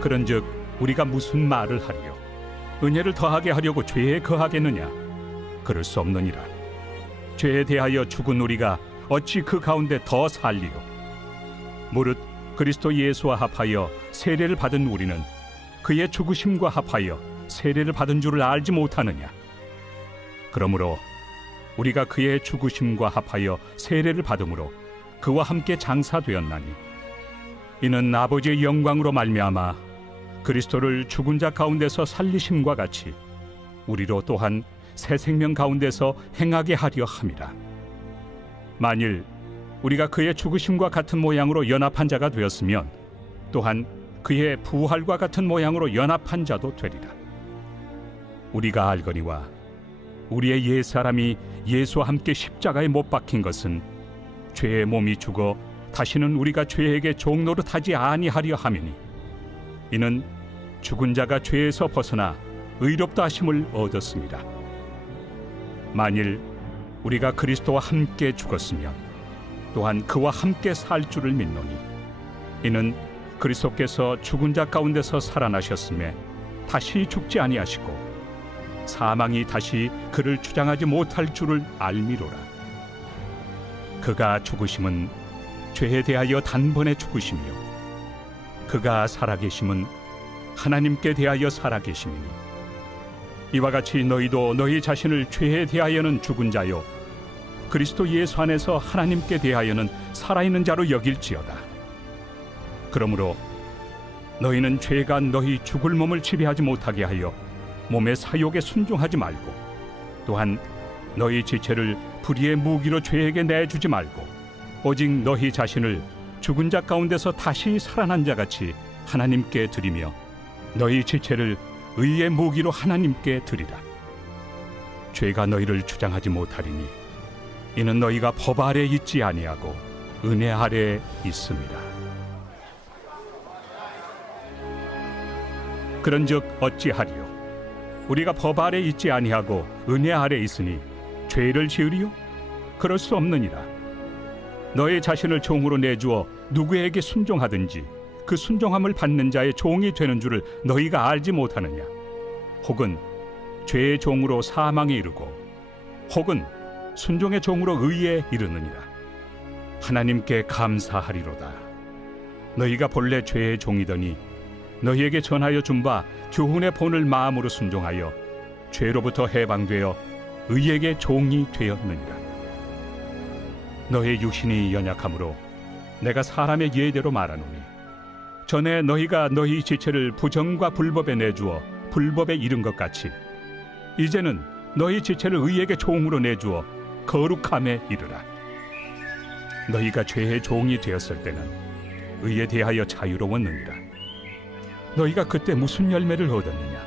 그런즉 우리가 무슨 말을 하리요? 은혜를 더하게 하려고 죄에 거하겠느냐? 그럴 수 없느니라. 죄에 대하여 죽은 우리가 어찌 그 가운데 더 살리요? 무릇 그리스도 예수와 합하여 세례를 받은 우리는 그의 죽으심과 합하여 세례를 받은 줄을 알지 못하느냐? 그러므로 우리가 그의 죽으심과 합하여 세례를 받음으로 그와 함께 장사되었나니 이는 아버지의 영광으로 말미암아 그리스도를 죽은 자 가운데서 살리심과 같이 우리로 또한 새 생명 가운데서 행하게 하려 함이라. 만일 우리가 그의 죽으심과 같은 모양으로 연합한 자가 되었으면 또한 그의 부활과 같은 모양으로 연합한 자도 되리라. 우리가 알거니와 우리의 옛사람이 예수와 함께 십자가에 못 박힌 것은 죄의 몸이 죽어 다시는 우리가 죄에게 종노릇하지 아니하려 함이니 이는 죽은 자가 죄에서 벗어나 의롭다 하심을 얻었습니다. 만일 우리가 그리스도와 함께 죽었으면 또한 그와 함께 살 줄을 믿노니 이는 그리스도께서 죽은 자 가운데서 살아나셨음에 다시 죽지 아니하시고 사망이 다시 그를 주장하지 못할 줄을 알미로라. 그가 죽으심은 죄에 대하여 단번에 죽으시며 그가 살아계심은 하나님께 대하여 살아계심이니 이와 같이 너희도 너희 자신을 죄에 대하여는 죽은 자요 그리스도 예수 안에서 하나님께 대하여는 살아있는 자로 여길지어다. 그러므로 너희는 죄가 너희 죽을 몸을 지배하지 못하게 하여 몸의 사욕에 순종하지 말고 또한 너희 지체를 불의의 무기로 죄에게 내주지 말고 오직 너희 자신을 죽은 자 가운데서 다시 살아난 자같이 하나님께 드리며 너희 지체를 의의 무기로 하나님께 드리라. 죄가 너희를 주장하지 못하리니 이는 너희가 법 아래 있지 아니하고 은혜 아래 있습니다. 그런즉 어찌하리요? 우리가 법 아래 있지 아니하고 은혜 아래 있으니 죄를 지으리요? 그럴 수 없느니라. 너희 자신을 종으로 내주어 누구에게 순종하든지 그 순종함을 받는 자의 종이 되는 줄을 너희가 알지 못하느냐? 혹은 죄의 종으로 사망에 이르고 혹은 순종의 종으로 의에 이르느니라. 하나님께 감사하리로다. 너희가 본래 죄의 종이더니 너희에게 전하여 준 바 교훈의 본을 마음으로 순종하여 죄로부터 해방되어 의에게 종이 되었느니라. 너희 육신이 연약함으로 내가 사람의 예대로 말하노니 전에 너희가 너희 지체를 부정과 불법에 내주어 불법에 이른 것 같이 이제는 너희 지체를 의에게 종으로 내주어 거룩함에 이르라. 너희가 죄의 종이 되었을 때는 의에 대하여 자유로웠느니라. 너희가 그때 무슨 열매를 얻었느냐?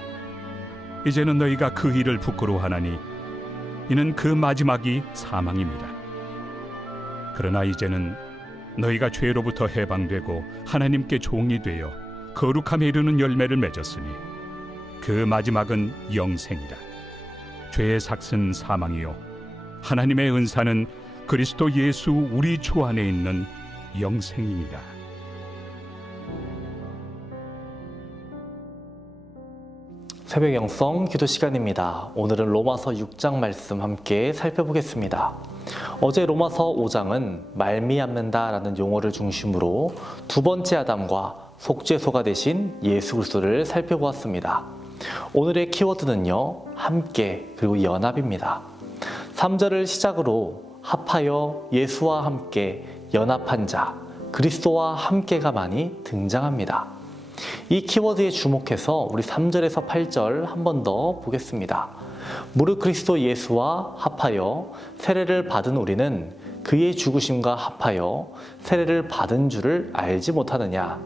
이제는 너희가 그 일을 부끄러워하나니 이는 그 마지막이 사망입니다. 그러나 이제는 너희가 죄로부터 해방되고 하나님께 종이 되어 거룩함에 이르는 열매를 맺었으니 그 마지막은 영생이라. 죄의 삭은 사망이요 하나님의 은사는 그리스도 예수 우리 주 안에 있는 영생입니다. 새벽 영성 기도 시간입니다. 오늘은 로마서 6장 말씀 함께 살펴보겠습니다. 어제 로마서 5장은 말미암는다라는 용어를 중심으로 두 번째 아담과 속죄소가 되신 예수 그리스도를 살펴보았습니다. 오늘의 키워드는요, 함께 그리고 연합입니다. 3절을 시작으로 합하여 예수와 함께 연합한 자, 그리스도와 함께가 많이 등장합니다. 이 키워드에 주목해서 우리 3절에서 8절 한 번 더 보겠습니다. 무릇 그리스도 예수와 합하여 세례를 받은 우리는 그의 죽으심과 합하여 세례를 받은 줄을 알지 못하느냐?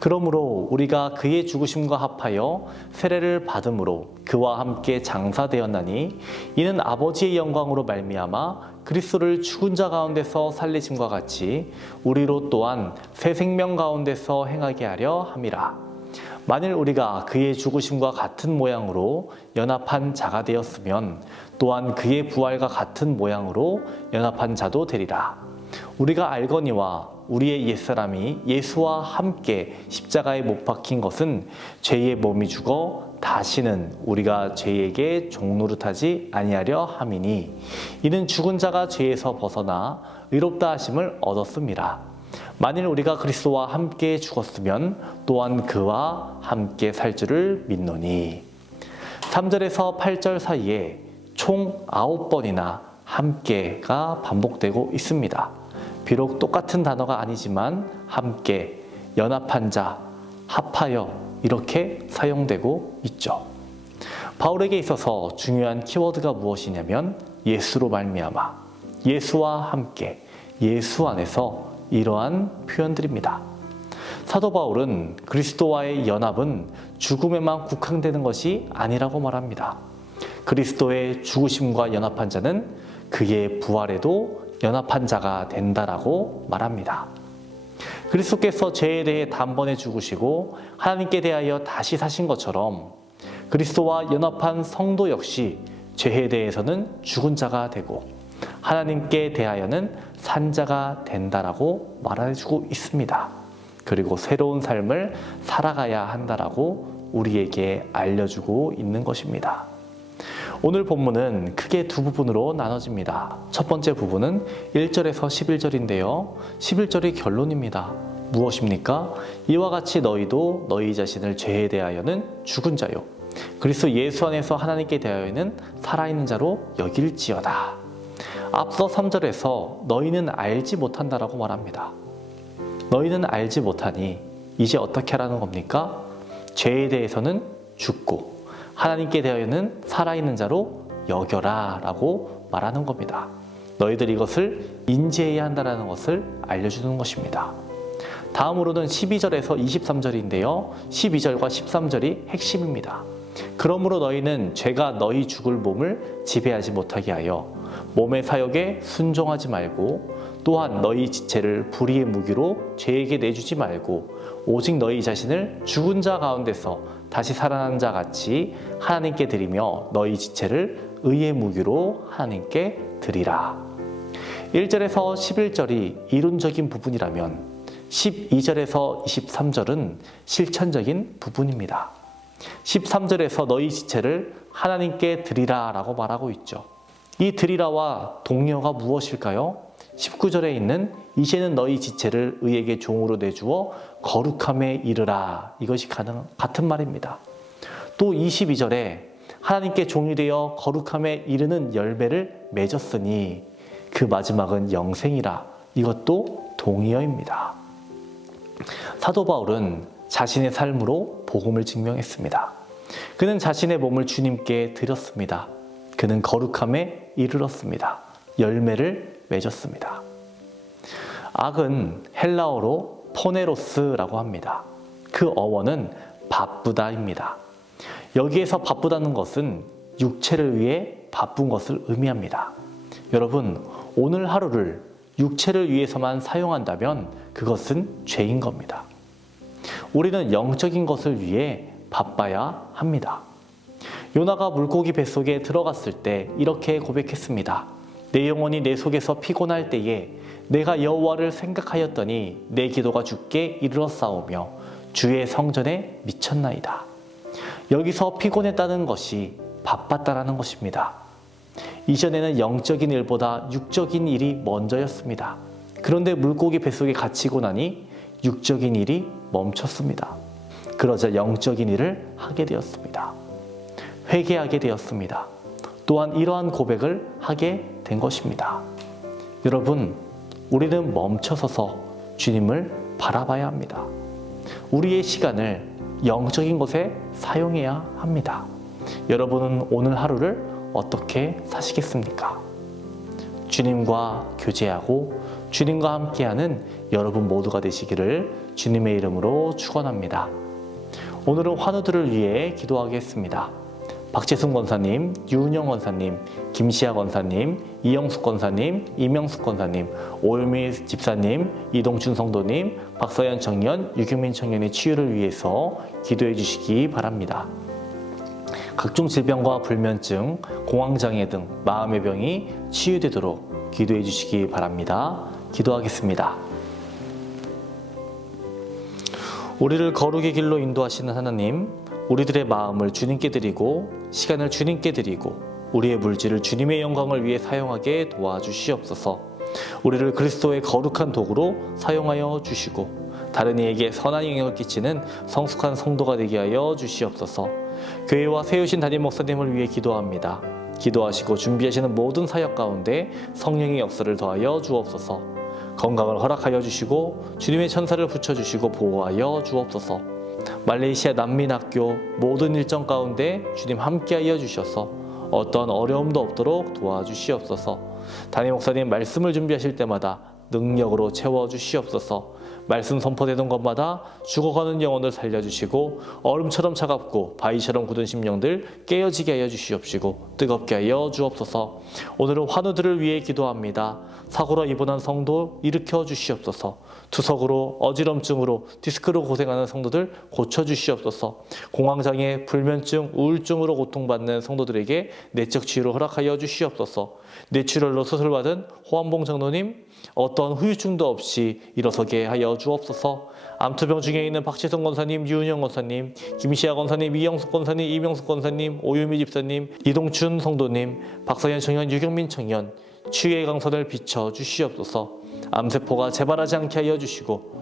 그러므로 우리가 그의 죽으심과 합하여 세례를 받음으로 그와 함께 장사되었나니 이는 아버지의 영광으로 말미암아 그리스도를 죽은 자 가운데서 살리심과 같이 우리로 또한 새 생명 가운데서 행하게 하려 함이라. 만일 우리가 그의 죽으심과 같은 모양으로 연합한 자가 되었으면 또한 그의 부활과 같은 모양으로 연합한 자도 되리라. 우리가 알거니와 우리의 옛사람이 예수와 함께 십자가에 못 박힌 것은 죄의 몸이 죽어 다시는 우리가 죄에게 종노릇하지 아니하려 함이니 이는 죽은 자가 죄에서 벗어나 의롭다 하심을 얻었음이라. 만일 우리가 그리스도와 함께 죽었으면 또한 그와 함께 살 줄을 믿노니. 3절에서 8절 사이에 총 9번이나 함께가 반복되고 있습니다. 비록 똑같은 단어가 아니지만 함께, 연합한 자, 합하여 이렇게 사용되고 있죠. 바울에게 있어서 중요한 키워드가 무엇이냐면 예수로 말미암아, 예수와 함께, 예수 안에서 이러한 표현들입니다. 사도 바울은 그리스도와의 연합은 죽음에만 국한되는 것이 아니라고 말합니다. 그리스도의 죽으심과 연합한 자는 그의 부활에도 연합한 자가 된다라고 말합니다. 그리스도께서 죄에 대해 단번에 죽으시고 하나님께 대하여 다시 사신 것처럼 그리스도와 연합한 성도 역시 죄에 대해서는 죽은 자가 되고 하나님께 대하여는 산 자가 된다라고 말해주고 있습니다. 그리고 새로운 삶을 살아가야 한다라고 우리에게 알려주고 있는 것입니다. 오늘 본문은 크게 두 부분으로 나눠집니다. 첫 번째 부분은 1절에서 11절인데요. 11절이 결론입니다. 무엇입니까? 이와 같이 너희도 너희 자신을 죄에 대하여는 죽은 자요 그리스도 예수 안에서 하나님께 대하여는 살아있는 자로 여길지어다. 앞서 3절에서 너희는 알지 못한다라고 말합니다. 너희는 알지 못하니 이제 어떻게 하라는 겁니까? 죄에 대해서는 죽고 하나님께 대하여는 살아있는 자로 여겨라 라고 말하는 겁니다. 너희들 이것을 인지해야 한다는 것을 알려주는 것입니다. 다음으로는 12절에서 23절인데요. 12절과 13절이 핵심입니다. 그러므로 너희는 죄가 너희 죽을 몸을 지배하지 못하게 하여 몸의 사욕에 순종하지 말고 또한 너희 지체를 불의의 무기로 죄에게 내주지 말고 오직 너희 자신을 죽은 자 가운데서 다시 살아난 자 같이 하나님께 드리며 너희 지체를 의의 무기로 하나님께 드리라. 1절에서 11절이 이론적인 부분이라면 12절에서 23절은 실천적인 부분입니다. 13절에서 너희 지체를 하나님께 드리라 라고 말하고 있죠. 이 드리라와 동료가 무엇일까요? 19절에 있는 이제는 너희 지체를 의에게 종으로 내주어 거룩함에 이르라, 이것이 같은 말입니다. 또 22절에 하나님께 종이 되어 거룩함에 이르는 열매를 맺었으니 그 마지막은 영생이라, 이것도 동의어입니다. 사도 바울은 자신의 삶으로 복음을 증명했습니다. 그는 자신의 몸을 주님께 드렸습니다. 그는 거룩함에 이르렀습니다. 열매를 맺었습니다. 악은 헬라어로 포네로스라고 합니다. 그 어원은 바쁘다입니다. 여기에서 바쁘다는 것은 육체를 위해 바쁜 것을 의미합니다. 여러분, 오늘 하루를 육체를 위해서만 사용한다면 그것은 죄인 겁니다. 우리는 영적인 것을 위해 바빠야 합니다. 요나가 물고기 뱃속에 들어갔을 때 이렇게 고백했습니다. 내 영혼이 내 속에서 피곤할 때에 내가 여호와를 생각하였더니 내 기도가 주께 이르렀사오며 주의 성전에 미쳤나이다. 여기서 피곤했다는 것이 바빴다라는 것입니다. 이전에는 영적인 일보다 육적인 일이 먼저였습니다. 그런데 물고기 뱃속에 갇히고 나니 육적인 일이 멈췄습니다. 그러자 영적인 일을 하게 되었습니다. 회개하게 되었습니다. 또한 이러한 고백을 하게 된 것입니다. 여러분, 우리는 멈춰서서 주님을 바라봐야 합니다. 우리의 시간을 영적인 것에 사용해야 합니다. 여러분은 오늘 하루를 어떻게 사시겠습니까? 주님과 교제하고 주님과 함께하는 여러분 모두가 되시기를 주님의 이름으로 축원합니다. 오늘은 환우들을 위해 기도하겠습니다. 박재순 권사님, 유은영 권사님, 김시아 권사님, 이영숙 권사님, 이명숙 권사님, 오유미 집사님, 이동춘 성도님, 박서연 청년, 유규민 청년의 치유를 위해서 기도해 주시기 바랍니다. 각종 질병과 불면증, 공황장애 등 마음의 병이 치유되도록 기도해 주시기 바랍니다. 기도하겠습니다. 우리를 거룩의 길로 인도하시는 하나님, 우리들의 마음을 주님께 드리고 시간을 주님께 드리고 우리의 물질을 주님의 영광을 위해 사용하게 도와주시옵소서. 우리를 그리스도의 거룩한 도구로 사용하여 주시고 다른 이에게 선한 영향을 끼치는 성숙한 성도가 되게 하여 주시옵소서. 교회와 세우신 담임 목사님을 위해 기도합니다. 기도하시고 준비하시는 모든 사역 가운데 성령의 역사를 더하여 주옵소서. 건강을 허락하여 주시고 주님의 천사를 붙여주시고 보호하여 주옵소서. 말레이시아 난민학교 모든 일정 가운데 주님 함께하여 주셔서 어떤 어려움도 없도록 도와주시옵소서. 담임 목사님 말씀을 준비하실 때마다 능력으로 채워주시옵소서. 말씀 선포되는 것마다 죽어가는 영혼을 살려주시고 얼음처럼 차갑고 바위처럼 굳은 심령들 깨어지게 하여 주시옵시고 뜨겁게 하여 주옵소서. 오늘은 환우들을 위해 기도합니다. 사고로 입원한 성도 일으켜 주시옵소서. 투석으로 어지럼증으로 디스크로 고생하는 성도들 고쳐주시옵소서. 공황장애, 불면증, 우울증으로 고통받는 성도들에게 내적 치유를 허락하여 주시옵소서. 뇌출혈로 수술받은 호환봉 장로님 어떤 후유증도 없이 일어서게 하여 주옵소서. 암투병 중에 있는 박지성 권사님, 유은영 권사님, 김시아 권사님, 이영숙 권사님, 이명숙 권사님, 오유미 집사님, 이동춘 성도님, 박서현 청년, 유경민 청년 치유의 강선을 비춰 주시옵소서. 암세포가 재발하지 않게 하여 주시고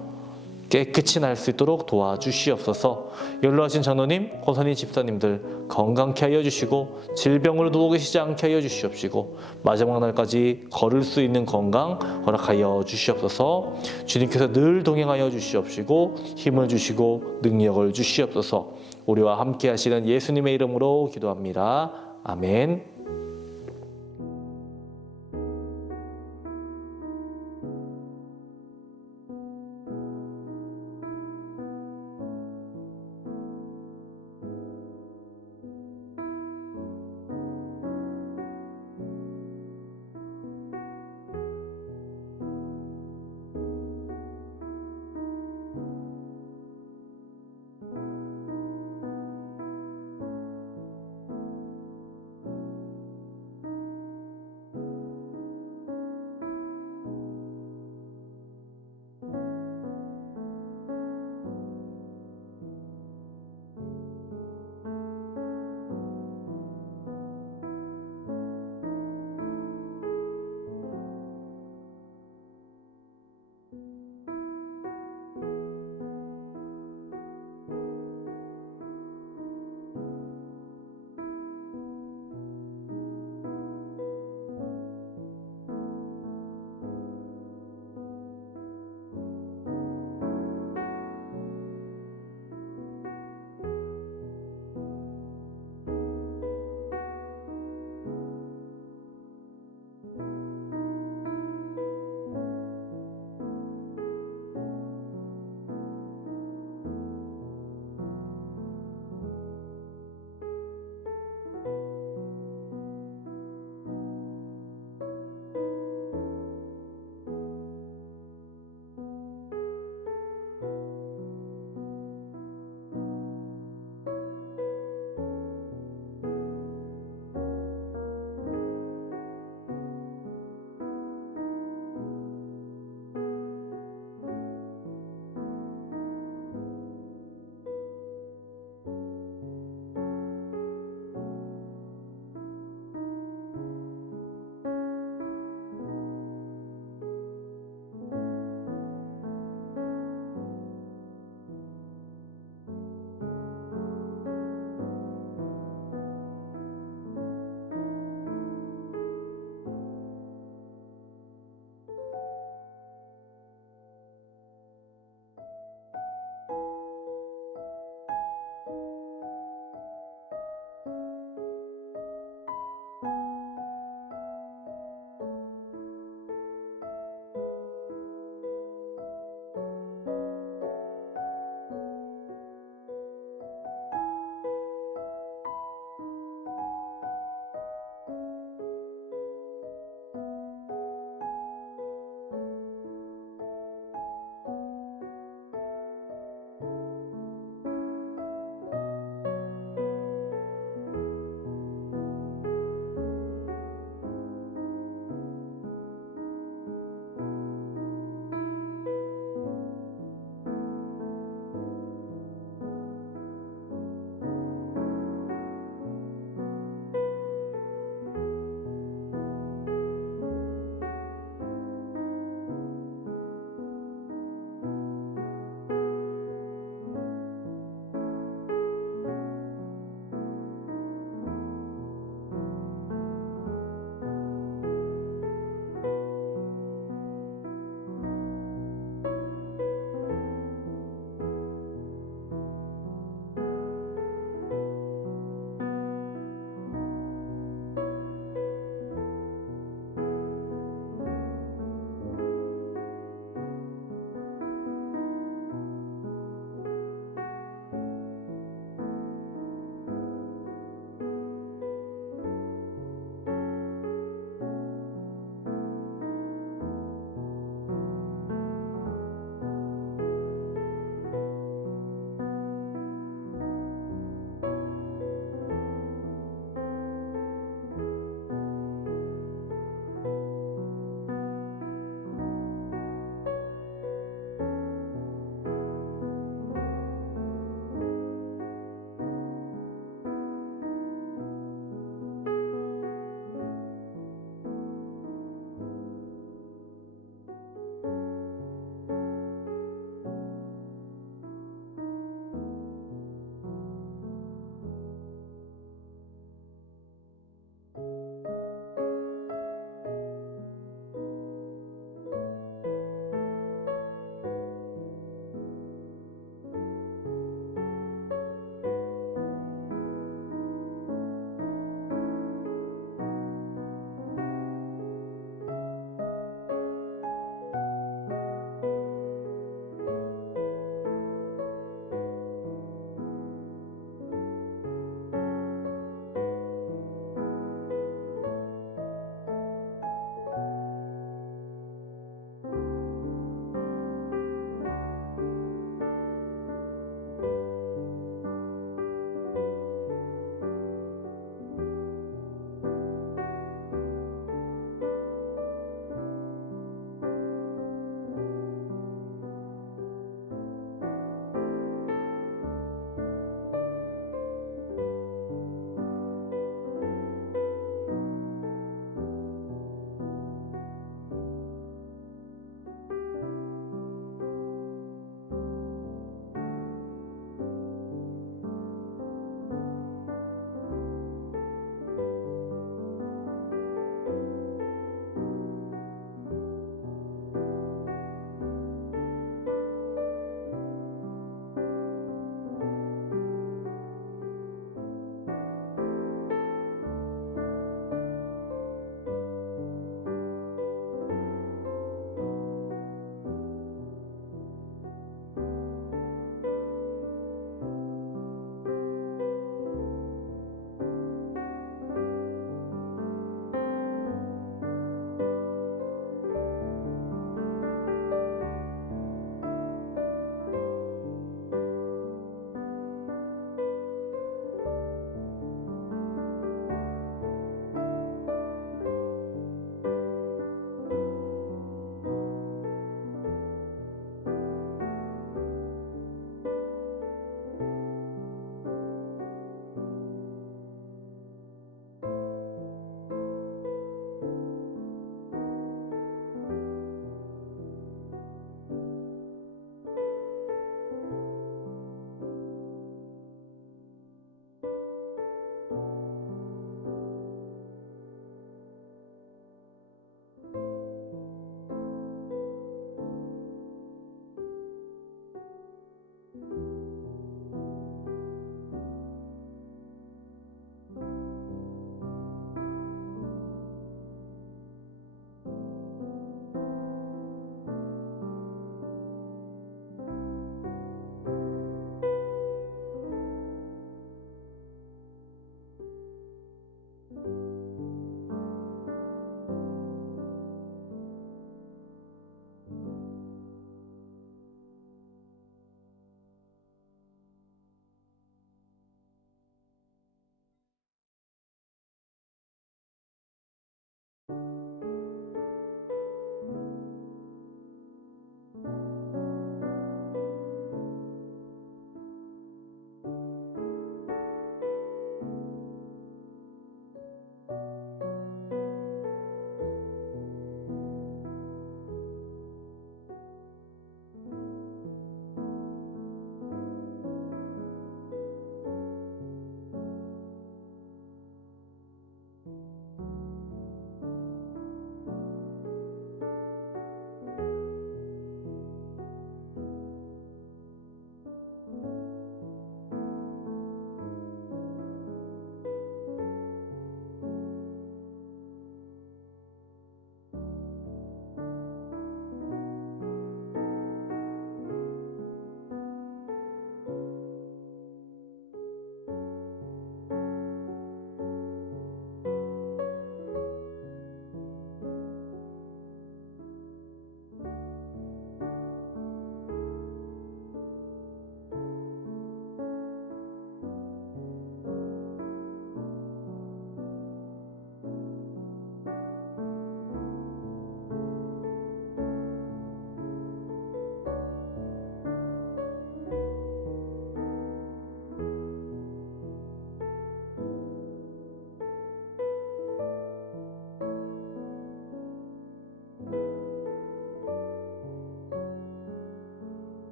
깨끗이 날 수 있도록 도와주시옵소서. 연로하신 장로님, 권사님, 집사님들 건강케 하여 주시고 질병으로 누워 계시지 않게 하여 주시옵시고 마지막 날까지 걸을 수 있는 건강 허락하여 주시옵소서. 주님께서 늘 동행하여 주시옵시고 힘을 주시고 능력을 주시옵소서. 우리와 함께 하시는 예수님의 이름으로 기도합니다. 아멘.